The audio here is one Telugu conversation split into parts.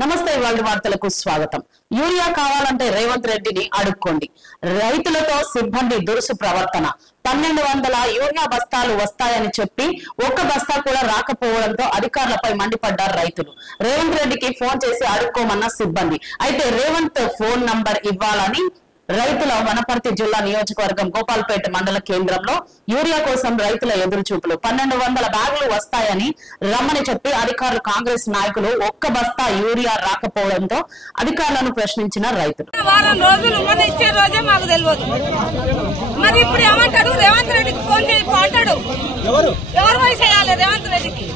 నమస్తే వరల్డ్ వార్తలకు స్వాగతం. యూరియా కావాలంటే రేవంత్ రెడ్డిని అడుక్కోండి. రైతులతో సిబ్బంది దురుసు ప్రవర్తన. 1200 యూరియా బస్తాలు వస్తాయని చెప్పి ఒక్క బస్తా కూడా రాకపోవడంతో అధికారులపై మండిపడ్డారు రైతులు. రేవంత్ రెడ్డికి ఫోన్ చేసి అడుక్కోమన్న సిబ్బంది. అయితే రేవంత్ ఫోన్ నంబర్ ఇవ్వాలని రైతుల వనపర్తి జిల్లా నియోజకవర్గం గోపాల్పేట మండల కేంద్రంలో యూరియా కోసం రైతుల ఎదురుచూపులు. 1200 బ్యాగులు వస్తాయని రమ్మని చెప్పి అధికారులు కాంగ్రెస్ నాయకులు ఒక్క బస్తా యూరియా రాకపోవడంతో అధికారులను ప్రశ్నించిన రైతులు. వారం రోజులు మన ఇచ్చే రోజే మాకు తెలియదు. మరి ఇప్పుడు ఏమంటాడు? రేవంత్ రెడ్డికి ఫోన్ చేసి పాటాడు. ఎవరు వయసు వేయాలి రేవంత్ రెడ్డికి?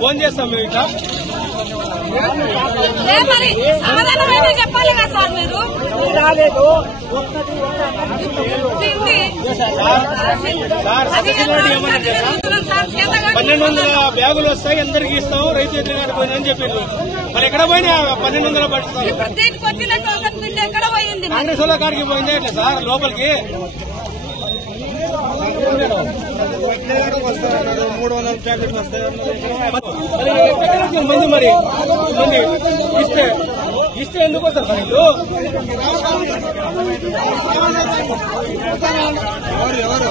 ఫోన్ చేస్తాం మేము ఇట్లా మరి సమాధానం చెప్పాలి కదా సార్ మీరు. 1200 బ్యాగులు వస్తాయి, అందరికి ఇస్తాం, రైతు ఎదురుగానే పోయిందని చెప్పిండ్రు. మరి ఎక్కడ పోయినా 1200 పడుతుంది. ఎక్కడ పోయింది? కాంగ్రెస్ వాళ్ళ కాడికి పోయిందే ఇట్లా సార్ లోపలికి 300 ప్యాకెట్లు వస్తాయి. మంది మరి మంది ఇస్తే ఎందుకు వస్తారు సార్ వీళ్ళు? ఎవరు